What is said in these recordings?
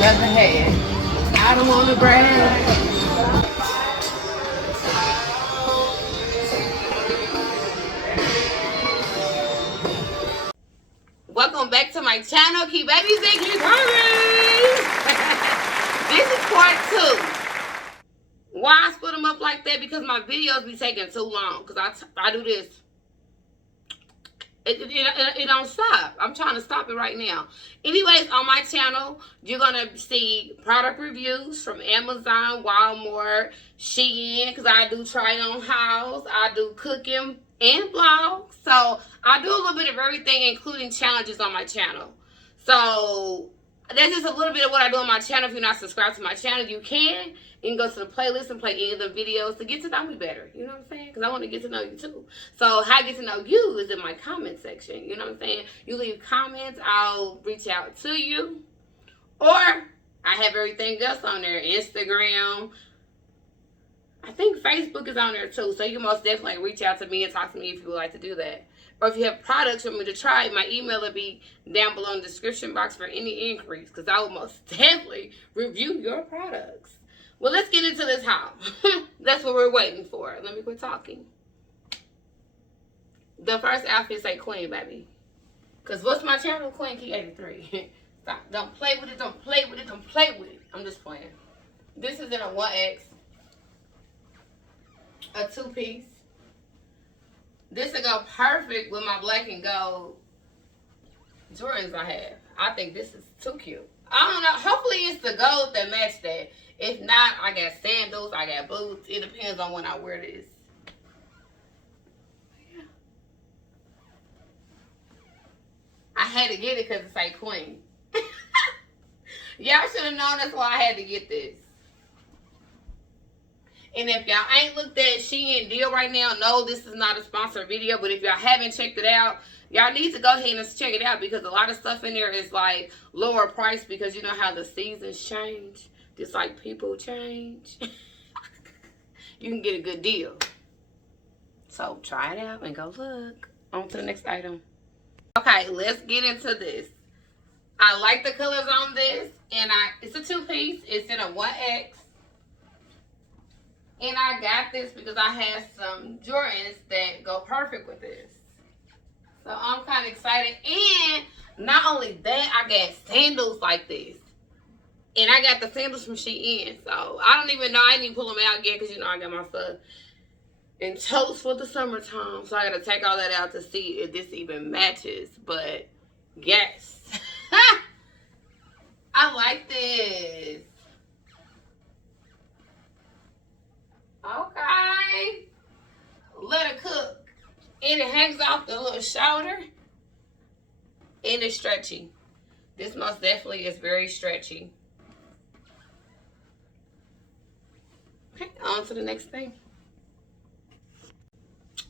ever had. I don't want to brag. Welcome back to my channel, QueenKey83. This is part 2. Why I split them up like that? Because my videos be taking too long. Because I do this. It don't stop. I'm trying to stop it right now. Anyways, on my channel, you're going to see product reviews from Amazon, Walmart, SHEIN, because I do try on hauls. I do cooking and vlogs. So I do a little bit of everything, including challenges on my channel. So that's just a little bit of what I do on my channel. If you're not subscribed to my channel, you can. You can go to the playlist and play any of the videos to get to know me better. You know what I'm saying? Because I want to get to know you too. So how I get to know you is in my comment section. You know what I'm saying? You leave comments, I'll reach out to you. Or I have everything else on there. Instagram. I think Facebook is on there too. So you can most definitely reach out to me and talk to me if you would like to do that. Or if you have products for me to try, my email will be down below in the description box for any inquiries. Because I will most definitely review your products. Well, let's get into this haul. That's what we're waiting for. Let me quit talking. The first outfit say Queen, baby. Because what's my channel? QueenKey83. Stop. Don't play with it. Don't play with it. Don't play with it. I'm just playing. This is in a 1X. A 2-piece. This will go perfect with my black and gold Jordans I have. I think this is too cute. I don't know. Hopefully it's the gold that match that. If not, I got sandals, I got boots. It depends on when I wear this. Yeah. I had to get it because it say Queen. Y'all should have known that's why I had to get this. And if y'all ain't looked at SHEIN deal right now, no, this is not a sponsored video. But if y'all haven't checked it out, y'all need to go ahead and check it out. Because a lot of stuff in there is like lower price. Because you know how the seasons change. Just like people change. You can get a good deal. So try it out and go look. On to the next item. Okay, let's get into this. I like the colors on this. And it's a 2-piece. It's in a 1X. And I got this because I had some Jordans that go perfect with this. So I'm kind of excited. And not only that, I got sandals like this. And I got the sandals from SHEIN. So I don't even know. I didn't even pull them out yet because, you know, I got my stuff in totes for the summertime. So I got to take all that out to see if this even matches. But yes. I like this. Okay. Let it cook. And it hangs off the little shoulder. And it's stretchy. This most definitely is very stretchy. Okay, on to the next thing.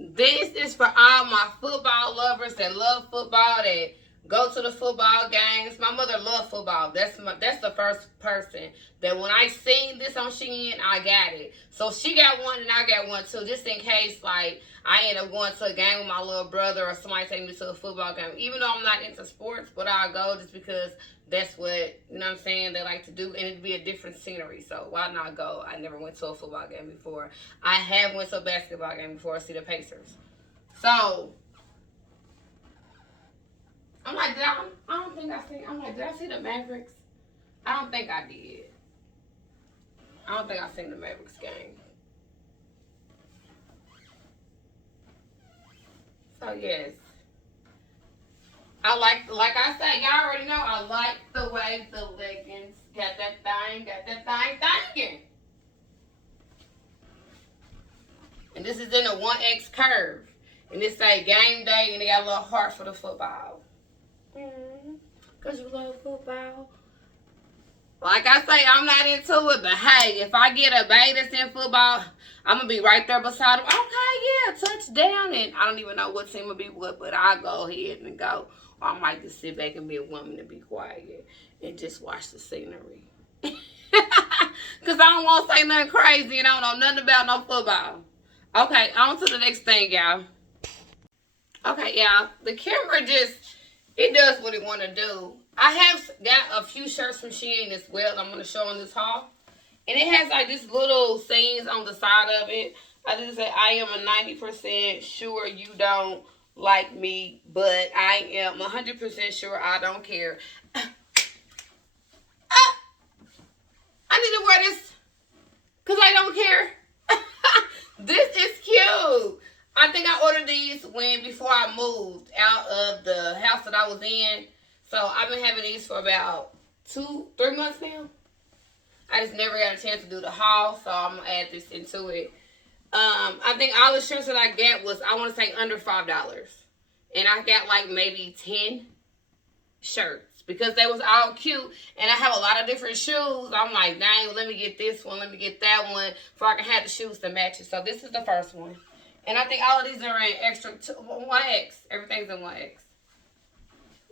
This is for all my football lovers that love football, that go to the football games. My mother loved football. That's the first person that when I seen this on SHEIN, I got it. So she got one and I got one too, just in case like I end up going to a game with my little brother or somebody take me to a football game. Even though I'm not into sports, but I'll go just because that's what, you know what I'm saying, they like to do. And it'd be a different scenery, so why not go? I never went to a football game before. I have went to a basketball game before. I see the Pacers. So I'm like, did I see the Mavericks? I don't think I did. I don't think I seen the Mavericks game. So yes. I like I said, y'all already know, I like the way the leggings got that thing thinking. And this is in a 1X curve. And it say game day and they got a little heart for the football. Because you love football. Like I say, I'm not into it, but hey, if I get a baby that's in football, I'm going to be right there beside him. Okay, yeah, touchdown. And I don't even know what team will be what, but I'll go ahead and go. Or I might just sit back and be a woman and be quiet and just watch the scenery. Because I don't want to say nothing crazy and I don't know nothing about no football. Okay, on to the next thing, y'all. Okay, y'all. The camera just, it does what it want to do. I have got a few shirts from SHEIN as well I'm going to show in this haul. And it has like this little sayings on the side of it. I just say, I am a 90% sure you don't like me, but I am 100% sure I don't care. I need to wear this because I don't care. This is cute. I think I ordered these before I moved out of the house that I was in. So I've been having these for about 2-3 months now. I just never got a chance to do the haul, so I'm going to add this into it. I think all the shirts that I got was, I want to say, under $5. And I got like maybe 10 shirts because they was all cute. And I have a lot of different shoes. I'm like, dang, let me get this one. Let me get that one so I can have the shoes to match it. So this is the first one. And I think all of these are in extra 1X. Everything's in 1X.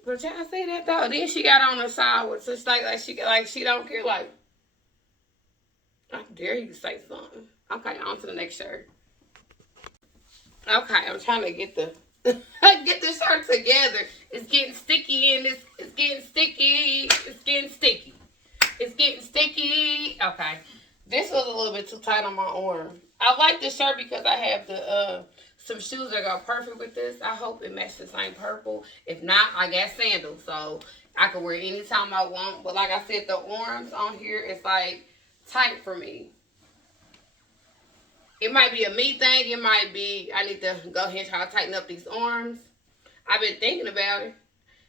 But y'all see that though? Then she got on her side with just like she don't care. Like, I dare you to say something. Okay, on to the next shirt. Okay, I'm trying to get the get the shirt together. It's getting sticky in this. It's getting sticky. It's getting sticky. It's getting sticky. Okay, this was a little bit too tight on my arm. I like this shirt because I have the some shoes that go perfect with this. I hope it matches the same purple. If not, I got sandals, so I can wear it anytime I want. But like I said, the arms on here is like tight for me. It might be a me thing. It might be I need to go ahead and try to tighten up these arms. I've been thinking about it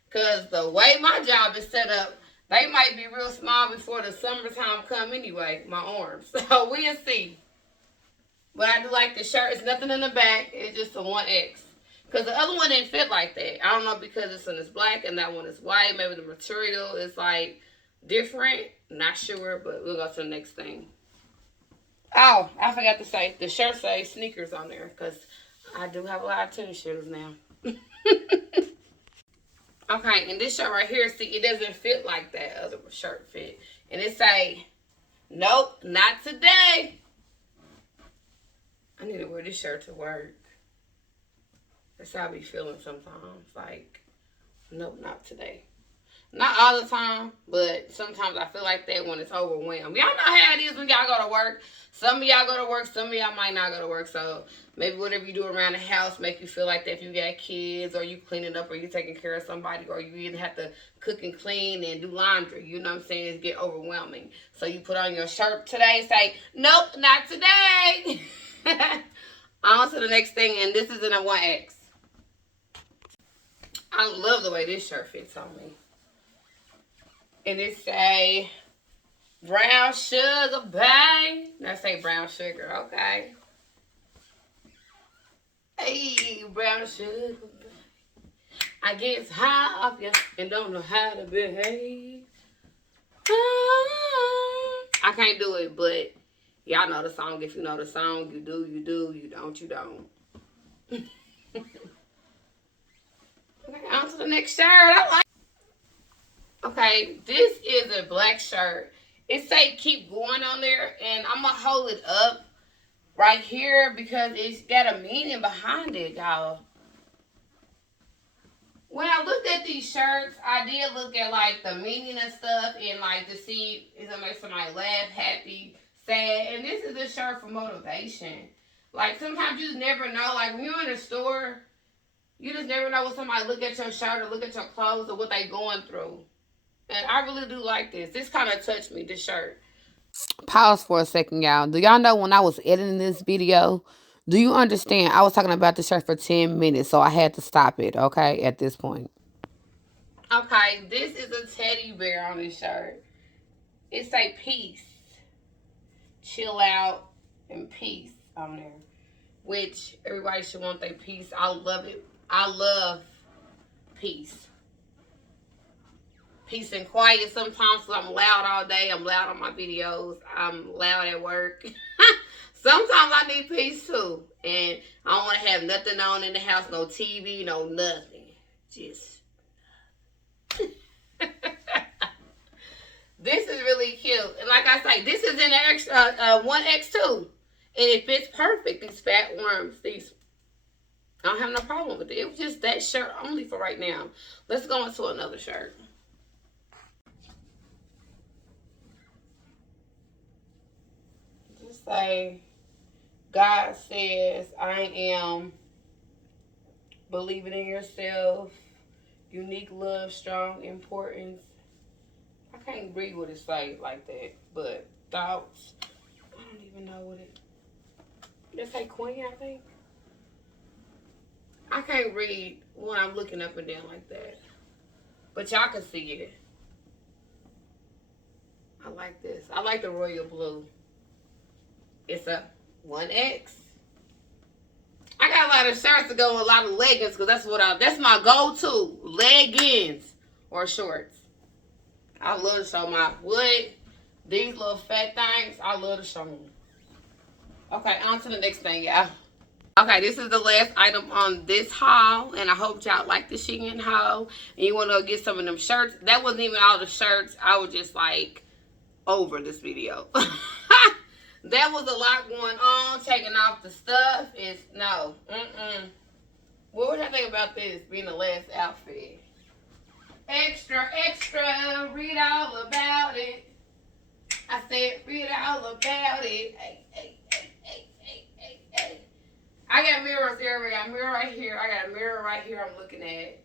because the way my job is set up, they might be real small before the summertime come anyway, my arms. So we'll see. But I do like the shirt. It's nothing in the back. It's just a 1X. Because the other one didn't fit like that. I don't know because this one is black and that one is white. Maybe the material is like different. Not sure, but we'll go to the next thing. Oh, I forgot to say, the shirt says sneakers on there because I do have a lot of tennis shoes now. Okay, and this shirt right here, see, it doesn't fit like that other shirt fit. And it say, nope, not today. I need to wear this shirt to work. That's how I be feeling sometimes. Like, nope, not today. Not all the time, but sometimes I feel like that when it's overwhelmed. Y'all know how it is when y'all go to work. Some of y'all go to work, some of y'all might not go to work. So maybe whatever you do around the house make you feel like that if you got kids or you cleaning up or you taking care of somebody or you even have to cook and clean and do laundry. You know what I'm saying? It get overwhelming. So you put on your shirt today, say, nope, not today. On to the next thing, and this is in a 1X. I love the way this shirt fits on me. And it say, brown sugar, babe. Now say brown sugar, okay. Hey, brown sugar, babe. I get high off you and don't know how to behave. I can't do it, but y'all know the song. If you know the song, you do, you do. You don't, you don't. Okay, on to the next shirt. I like. Okay, this is a black shirt. It say keep going on there, and I'm going to hold it up right here because it's got a meaning behind it, y'all. When I looked at these shirts, I did look at, like, the meaning and stuff and, like, to see if it makes somebody laugh, happy, sad. And this is a shirt for motivation. Like, sometimes you just never know. Like, when you're in a store, you just never know when somebody look at your shirt or look at your clothes or what they going through. And I really do like this. This kind of touched me, this shirt. Pause for a second, y'all. Do y'all know when I was editing this video, do you understand? I was talking about the shirt for 10 minutes, so I had to stop it, okay, at this point. Okay, this is a teddy bear on this shirt. It say peace. Chill out and peace on there. Which everybody should want their peace. I love it. I love peace. Peace and quiet sometimes, so I'm loud all day. I'm loud on my videos. I'm loud at work. Sometimes I need peace too. And I don't want to have nothing on in the house. No TV, no nothing. Just. This is really cute. And like I say, this is in an extra 1X too. And it fits perfect. These fat arms. These. I don't have no problem with it. It was just that shirt only for right now. Let's go into another shirt. say, God says, I am believing in yourself, unique love, strong importance. I can't read what it says like that, but thoughts. I don't even know what it. Did it say queen, I think? I can't read when I'm looking up and down like that. But y'all can see it. I like this. I like the royal blue. It's a 1X. I got a lot of shirts to go with a lot of leggings because that's my go-to. Leggings or shorts. I love to show my wood. These little fat things, I love to show them. Okay, on to the next thing, y'all. Okay, this is the last item on this haul, and I hope y'all like the SHEIN haul. And you want to get some of them shirts. That wasn't even all the shirts. I was just like over this video. There was a lot going on. Taking off the stuff is no. What would I think about this being the last outfit? Extra, extra. Read all about it. I said, read all about it. Hey, hey, hey, hey, hey, hey, hey. I got mirrors everywhere. I got a mirror right here. I got a mirror right here I'm looking at.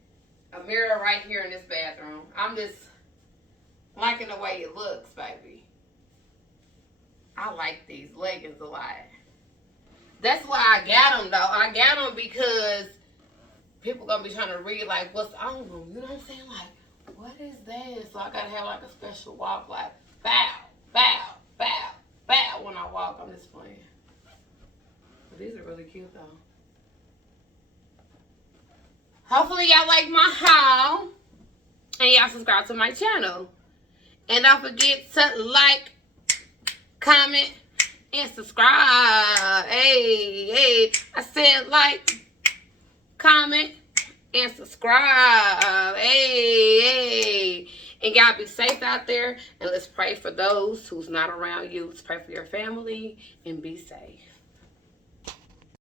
A mirror right here in this bathroom. I'm just liking the way it looks, baby. I like these leggings a lot. That's why I got them, though. I got them because people going to be trying to read, like, what's on them. You know what I'm saying? Like, what is that? So I got to have, like, a special walk, like, bow, bow, bow, bow when I walk. I'm just playing. But these are really cute, though. Hopefully, y'all like my haul. And y'all subscribe to my channel. And don't forget to like, comment, and subscribe. Hey, hey. I said like, comment, and subscribe. Hey, hey. And y'all be safe out there. And let's pray for those who's not around you. Let's pray for your family and be safe.